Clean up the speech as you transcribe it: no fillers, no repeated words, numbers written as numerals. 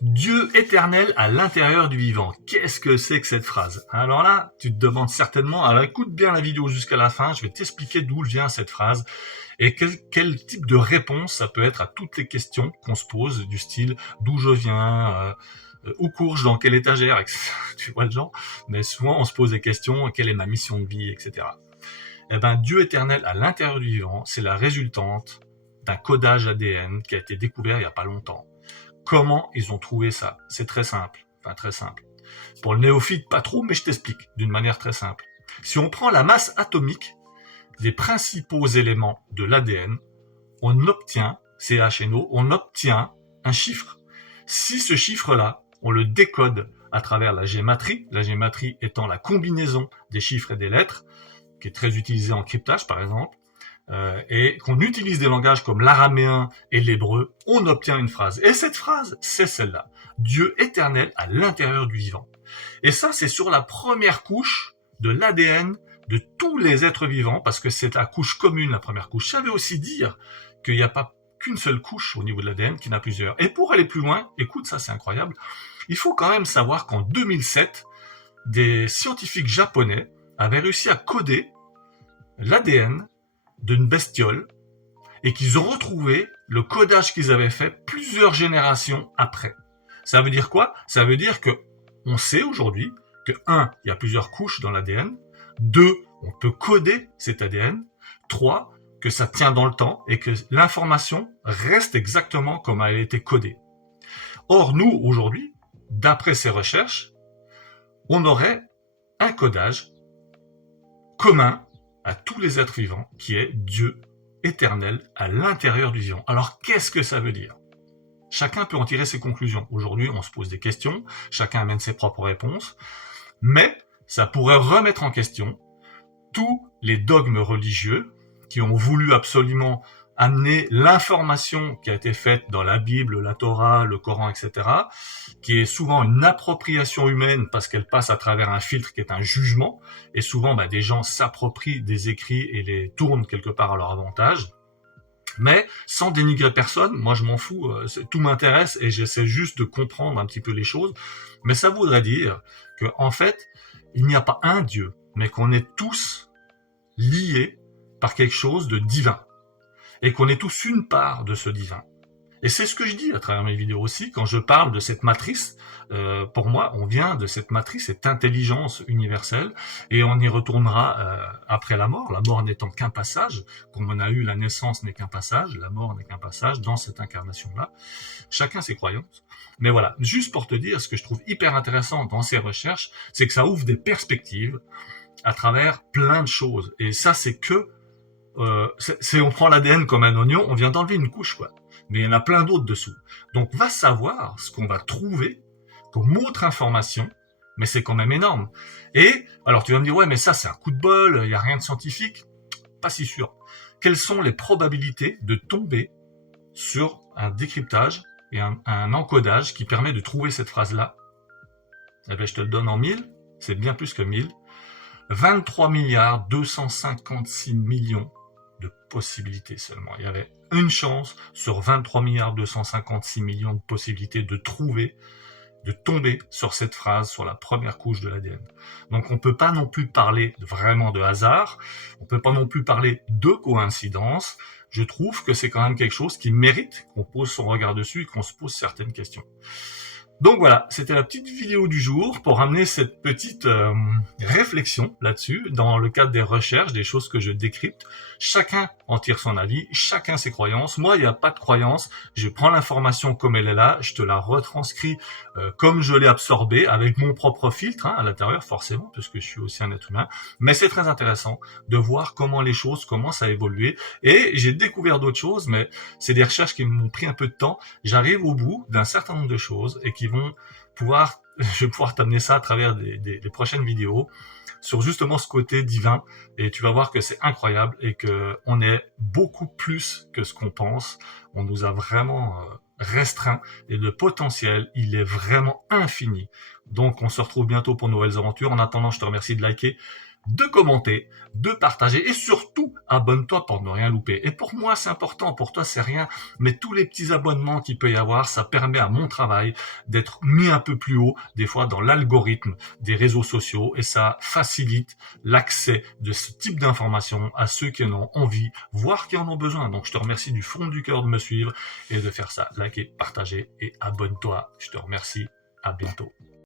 Dieu éternel à l'intérieur du vivant. Qu'est-ce que c'est que cette phrase? Alors là, tu te demandes certainement, alors écoute bien la vidéo jusqu'à la fin, je vais t'expliquer d'où vient cette phrase et quel type de réponse ça peut être à toutes les questions qu'on se pose, du style d'où je viens, où cours-je, dans quelle étagère, etc. Tu vois le genre. Mais souvent on se pose des questions, quelle est ma mission de vie, etc. Eh ben, Dieu éternel à l'intérieur du vivant, c'est la résultante d'un codage ADN qui a été découvert il n'y a pas longtemps. Comment ils ont trouvé ça? C'est très simple. Enfin, très simple. Pour le néophyte, pas trop, mais je t'explique d'une manière très simple. Si on prend la masse atomique des principaux éléments de l'ADN, on obtient, CHNO, on obtient un chiffre. Si ce chiffre-là, on le décode à travers la gématrie étant la combinaison des chiffres et des lettres, qui est très utilisée en cryptage par exemple, et qu'on utilise des langages comme l'araméen et l'hébreu, on obtient une phrase. Et cette phrase, c'est celle-là. Dieu éternel à l'intérieur du vivant. Et ça, c'est sur la première couche de l'ADN de tous les êtres vivants, parce que c'est la couche commune, la première couche. Ça veut aussi dire qu'il n'y a pas qu'une seule couche au niveau de l'ADN, qu'il y en a plusieurs. Et pour aller plus loin, écoute, ça c'est incroyable, il faut quand même savoir qu'en 2007, des scientifiques japonais avaient réussi à coder l'ADN d'une bestiole et qu'ils ont retrouvé le codage qu'ils avaient fait plusieurs générations après. Ça veut dire quoi? Ça veut dire que on sait aujourd'hui que 1, il y a plusieurs couches dans l'ADN, 2, on peut coder cet ADN, 3, que ça tient dans le temps et que l'information reste exactement comme elle a été codée. Or, nous, aujourd'hui, d'après ces recherches, on aurait un codage commun à tous les êtres vivants, qui est Dieu éternel à l'intérieur du vivant. Alors, qu'est-ce que ça veut dire? Chacun peut en tirer ses conclusions. Aujourd'hui, on se pose des questions, chacun amène ses propres réponses, mais ça pourrait remettre en question tous les dogmes religieux qui ont voulu absolument amener l'information qui a été faite dans la Bible, la Torah, le Coran, etc., qui est souvent une appropriation humaine parce qu'elle passe à travers un filtre qui est un jugement, et souvent des gens s'approprient des écrits et les tournent quelque part à leur avantage. Mais sans dénigrer personne, moi je m'en fous, tout m'intéresse et j'essaie juste de comprendre un petit peu les choses. Mais ça voudrait dire que en fait, il n'y a pas un Dieu, mais qu'on est tous liés par quelque chose de divin. Et qu'on est tous une part de ce divin. Et c'est ce que je dis à travers mes vidéos aussi, quand je parle de cette matrice, pour moi, on vient de cette matrice, cette intelligence universelle, et on y retournera après la mort n'étant qu'un passage, comme on a eu la naissance n'est qu'un passage, la mort n'est qu'un passage dans cette incarnation-là. Chacun ses croyances. Mais voilà, juste pour te dire, ce que je trouve hyper intéressant dans ces recherches, c'est que ça ouvre des perspectives à travers plein de choses. Et ça, c'est que on prend l'ADN comme un oignon, on vient d'enlever une couche, quoi. Mais il y en a plein d'autres dessous. Donc, va savoir ce qu'on va trouver comme autre information, mais c'est quand même énorme. Et, alors tu vas me dire, ouais, mais ça, c'est un coup de bol, il n'y a rien de scientifique. Pas si sûr. Quelles sont les probabilités de tomber sur un décryptage et un encodage qui permet de trouver cette phrase-là? Eh bien, je te le donne en 1000, c'est bien plus que 1000. 23 milliards 256 millions de possibilités seulement. Il y avait une chance sur 23 milliards 256 millions de possibilités de trouver, de tomber sur cette phrase, sur la première couche de l'ADN. Donc on peut pas non plus parler vraiment de hasard, on peut pas non plus parler de coïncidence. Je trouve que c'est quand même quelque chose qui mérite qu'on pose son regard dessus et qu'on se pose certaines questions. Donc voilà, c'était la petite vidéo du jour pour amener cette petite réflexion là-dessus, dans le cadre des recherches, des choses que je décrypte. Chacun en tire son avis, chacun ses croyances. Moi, il n'y a pas de croyance. Je prends l'information comme elle est là, je te la retranscris comme je l'ai absorbée, avec mon propre filtre à l'intérieur, forcément, puisque je suis aussi un être humain. Mais c'est très intéressant de voir comment les choses commencent à évoluer. Et j'ai découvert d'autres choses, mais c'est des recherches qui m'ont pris un peu de temps. J'arrive au bout d'un certain nombre de choses et qui vont pouvoir, je vais pouvoir t'amener ça à travers des prochaines vidéos sur justement ce côté divin, et tu vas voir que c'est incroyable et que on est beaucoup plus que ce qu'on pense. On nous a vraiment restreint et le potentiel, il est vraiment infini. Donc on se retrouve bientôt pour de nouvelles aventures. En attendant, je te remercie de liker, de commenter, de partager et surtout abonne-toi pour ne rien louper. Et pour moi c'est important, pour toi c'est rien, mais tous les petits abonnements qu'il peut y avoir, ça permet à mon travail d'être mis un peu plus haut des fois dans l'algorithme des réseaux sociaux et ça facilite l'accès de ce type d'informations à ceux qui en ont envie, voire qui en ont besoin. Donc je te remercie du fond du cœur de me suivre et de faire ça, liker, partager et abonne-toi. Je te remercie, à bientôt.